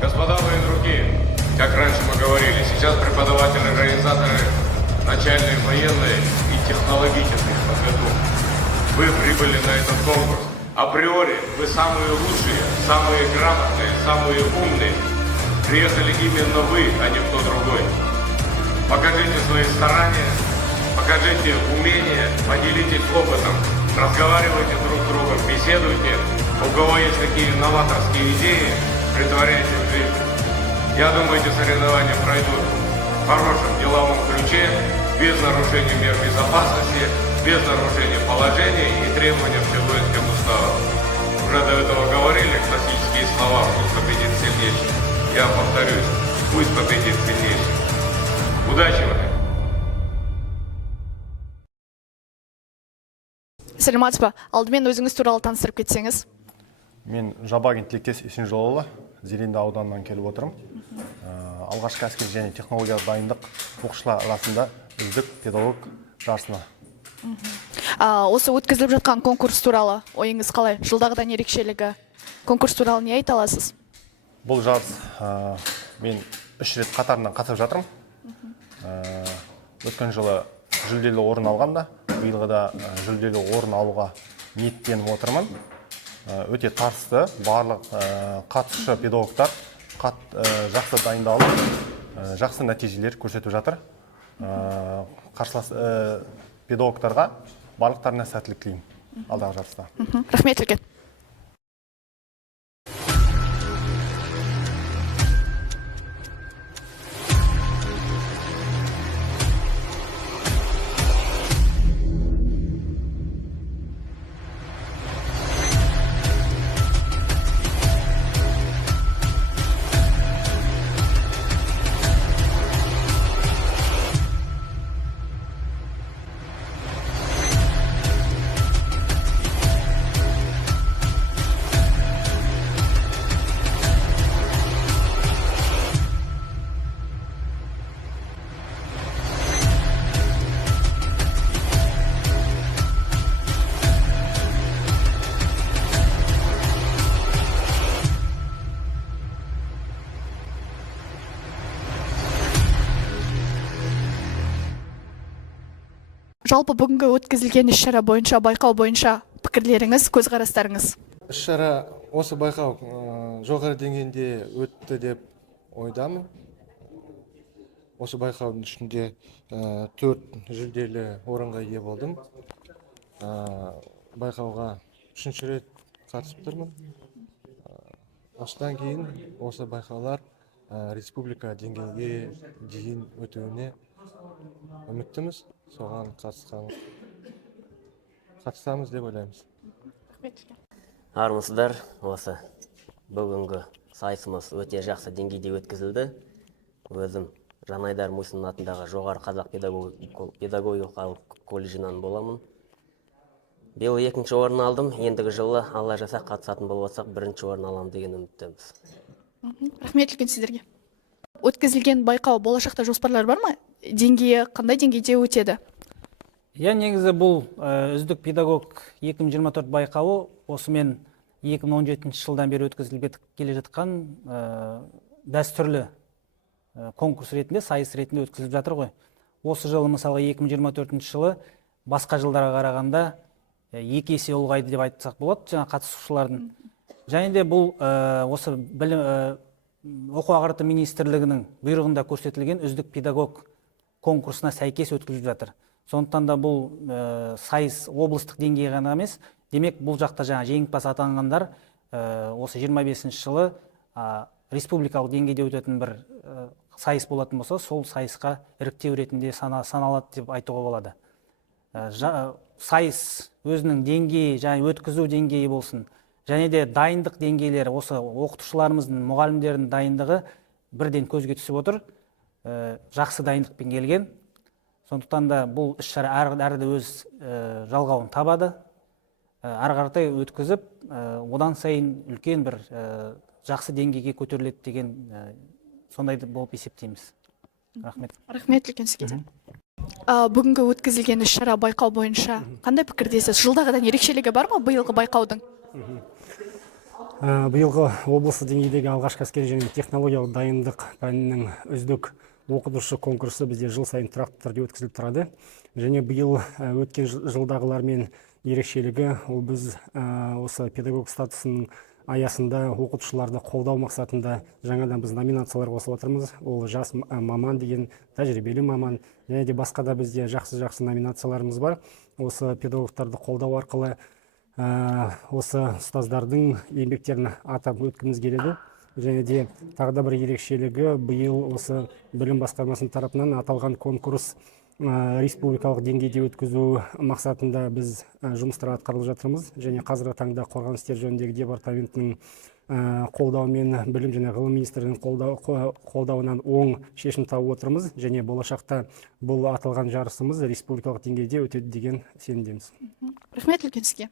Господа военруки, как раньше мы говорили, сейчас преподаватели, организаторы начальной военной и технологических подготовок. Вы прибыли на этот конкурс. Априори вы самые лучшие, самые грамотные, самые умные. Приехали именно вы, а не кто другой. Покажите свои старания, покажите умения, поделитесь опытом, разговаривайте друг с другом, беседуйте. У кого есть такие новаторские идеи, притворяйте в жизнь. Я думаю, эти соревнования пройдут в хорошем деловом ключе, без нарушения мер безопасности, без нарушения положения и требований Всевоинским уставом. Уже до этого говорили классические слова «Пусть победит сильнейший». Я повторюсь, пусть победит сильнейший. Удачи вам! Саламатсыз ба? Алдымен өзіңіз туралы таныстырып кетсеңіз. Мен Жабагин тілектес Есенжолұлы, Зеренді ауданынан келіп отырмын. Алғашқы әскери және технологиялық дайындық оқушылар арасында үздік педагог жарысына. Осы өткізіліп жатқан конкурс туралы ойыңыз қалай? Жылдағыдан ерекшелігі. Конкурс туралы не айта аласыз? Бұл жарыс мен 3 рет қатарынан қатысып жатырмын. Өткен жылы жүлделі орын алғанда, биылғы да жүлделі орын алуға ниеттеніп отырмын. Өте тартысты, барлық қатысушы педагогтар жақсы дайындалып, жақсы нәтижелер көрсетіп жатыр. Қарсылас педагогтарға барлықтарына сәттілік тілеймін алдағы жарыста. Рахмет үлкен. Жалпы бүгінгі өткізілген іс-шара бойынша, байқау бойынша пікірлеріңіз, көзқарастарыңыз? Іс-шара осы байқау жоғары деңгейде өтті деп ойдамын. Осы байқаудың ішінде 4 жүлделі орынға ие болдым. Байқауға 3-ші рет қатысып тұрмын. Осыдан кейін осы байқаулар республика деңгейге дейін өтуіне үміттіміз. Соған қатысамыз деп ойлаймыз. Армысыздар, осы бүгінгі сайысымыз өте жақсы деңгейде өткізілді. Өзім Жанайдар Мусин атындағы жоғары қазақ педагогикалық колледжінен боламын. Биыл 2-ші орын алдым, ендігі жылы алла жаса қатысатын болып отсақ 1-ші орын алам деген үміттеміз. Рахмет үлкен сіздерге. Өткізілген байқау болашақта жоспарлар бар ма? Деңгейі қандай деңгейде өтеді? Негізі бұл үздік педагог 2024 байқауы осымен 2017 жылдан бері өткізіліп келе жатқан дәстүрлі конкурс ретінде, сайыс ретінде өткізіліп жатыр ғой. Осы жылы мысалы 2024 жылы басқа жылдарға қарағанда 2 есе ұлғайды деп айтсақ болады, жаңа қатысушылардың. Және де бұл осы оқу ағарту министрлігінің бұйрығында көрсетілген үздік педагог конкурсына сәйкес өткізіліп жатыр. Сондықтан да бұл сайыс облыстық деңгей ғана емес, демек бұл жақта жаңа жеңімпаз атанғандар осы 25 жылы республикалық деңгейде өтетін бір сайыс болатын болса, сол сайысқа іріктеу ретінде саналады деп айтуға болады. Сайыс өзінің деңгейі, және өткізу деңгейі болсын, және де дайындық деңгейлері, осы оқытушыларымыздың, мұғалімдердің дайындығы бірден көзге түсіп отыр. Жақсы дайындықпен келген. Сондықтан да бұл іс-шара әрі өз жалғауын табады. Ары қаратай өткізіп, одан сайын үлкен бір жақсы деңгейге көтеріледі деген сондай болып есептейміз. Рахмет. Рахмет үлкен сізге. Бүгінгі өткізілген іс-шара байқау бойынша қандай пікірдесіз? Жылдағыдан ерекшелігі бар ма биылғы байқаудың? Биылғы облыстық деңгейдегі алғашқы әскери және технологиялық дайындық пәнінің үздік оқытушы конкурсы бізде жыл сайын тұрақты түрде өткізіліп тұрады. Және биыл өткен жылдағылармен ерекшелігі ол біз осы педагог статусының аясында оқытушыларды қолдау мақсатында жаңадан біз номинациялар қосып отырмыз. Ол жас маман деген, тәжірибелі маман, және де басқа да бізде жақсы номинацияларымыз бар. Осы педагогтарды қолдау арқылы осы ұстаздардың еңбектерін атап өткіміз келеді. Және де тағы да бір ерекшелігі, биыл осы білім басқармасының тарапынан аталған конкурс республикалық деңгейде өткізу мақсатында біз жұмыстар атқарылып жатырмыз. Және қазіргі таңда қорғаныс істері жөніндегі департаментінің қолдауымен, білім және ғылым министрінің қолдауынан оң шешім тауып отырмыз. Және болашақта бұл аталған жарысымыз республикалық деңгейде өтеді деген сенімдеміз. Рахмет үлкен сізге.